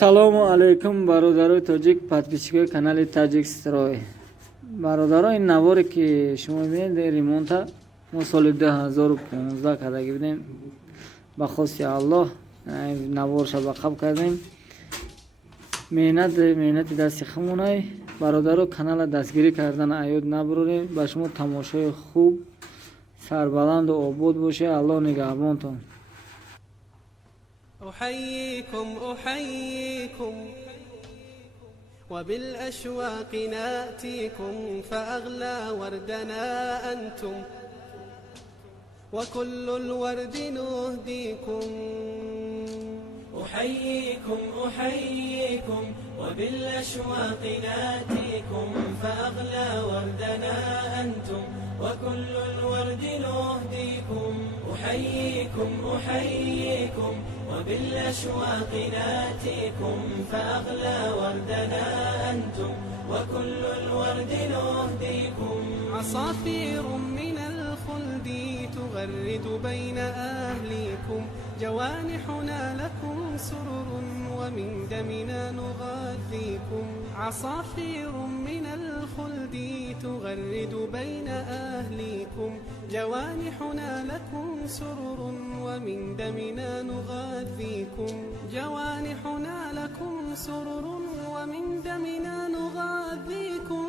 салому алайкум бародарои тоҷик, подписчикои канали Таҷик Строй. Бародаро, ин наворе ки шумо мебинед ремонта мо соли 2015 кардаги будем. Ба хости Аллоҳ наворша ба қаб кардем. меҳнати дасти худмонай. Бародаро, канала дастгирӣ кардан аёд набурорем. Ба шумо тамошои хуб, сарбаланду обод боше. Аллоҳ нигаҳбонтон. أحييكم وبالأشواق ناتيكم فأغلى وردنا أنتم وكل الورد نهديكم. أحييكم وبالأشواق ناتيكم فأغلى وردنا أنتم وكل الورد نهديكم. أحييكم وبالأشواق ناتيكم فأغلى وردنا أنتم وكل الورد نهديكم. عصافير من الخلد تغرد بين أهليكم جوانحنا لكم سرر ومن دمنا نغذيكم. عصافير من الخلد تغرد بين أهليكم جوانحنا لكم سرر ومن دمنا نغذيكم. جوانحنا لكم سرر ومن دمنا نغذيكم.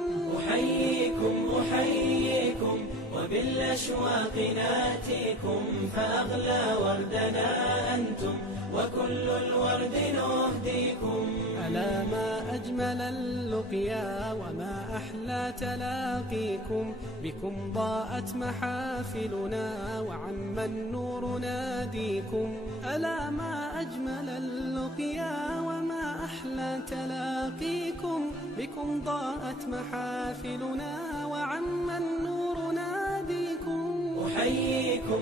أحييكم وبالأشواق ناتيكم فأغلى وردنا أنتم وكل الورد نهديكم. ألا ما أجمل اللقيا وما أحلى تلاقيكم بكم ضاءت محافلنا وعم النور ناديكم. ألا ما أجمل اللقيا وما أحلى تلاقيكم بكم ضاءت محافلنا وعم النور ناديكم. أحييكم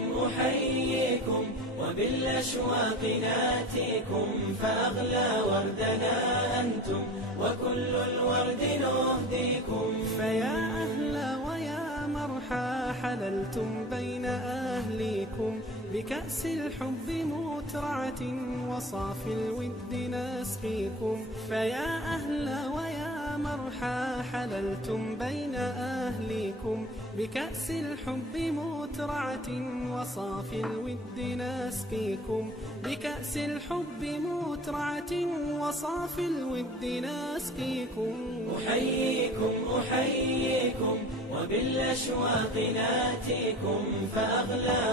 وبالأشواق ناتيكم فأغلى وردنا أنتم وكل الورد نهديكم. فيا أهلا ويا مرحى حللتم بين أهليكم بكأس الحب مترعة وصافي الود نسقيكم. فيا أهلا ويا مرحى حللتم بين أهليكم بكأس الحب مترعة وصافي الود نسقيكم. بكأس الحب مترعة وصافي الود نسقيكم. أحييكم وبالأشواق ناتيكم فأغلى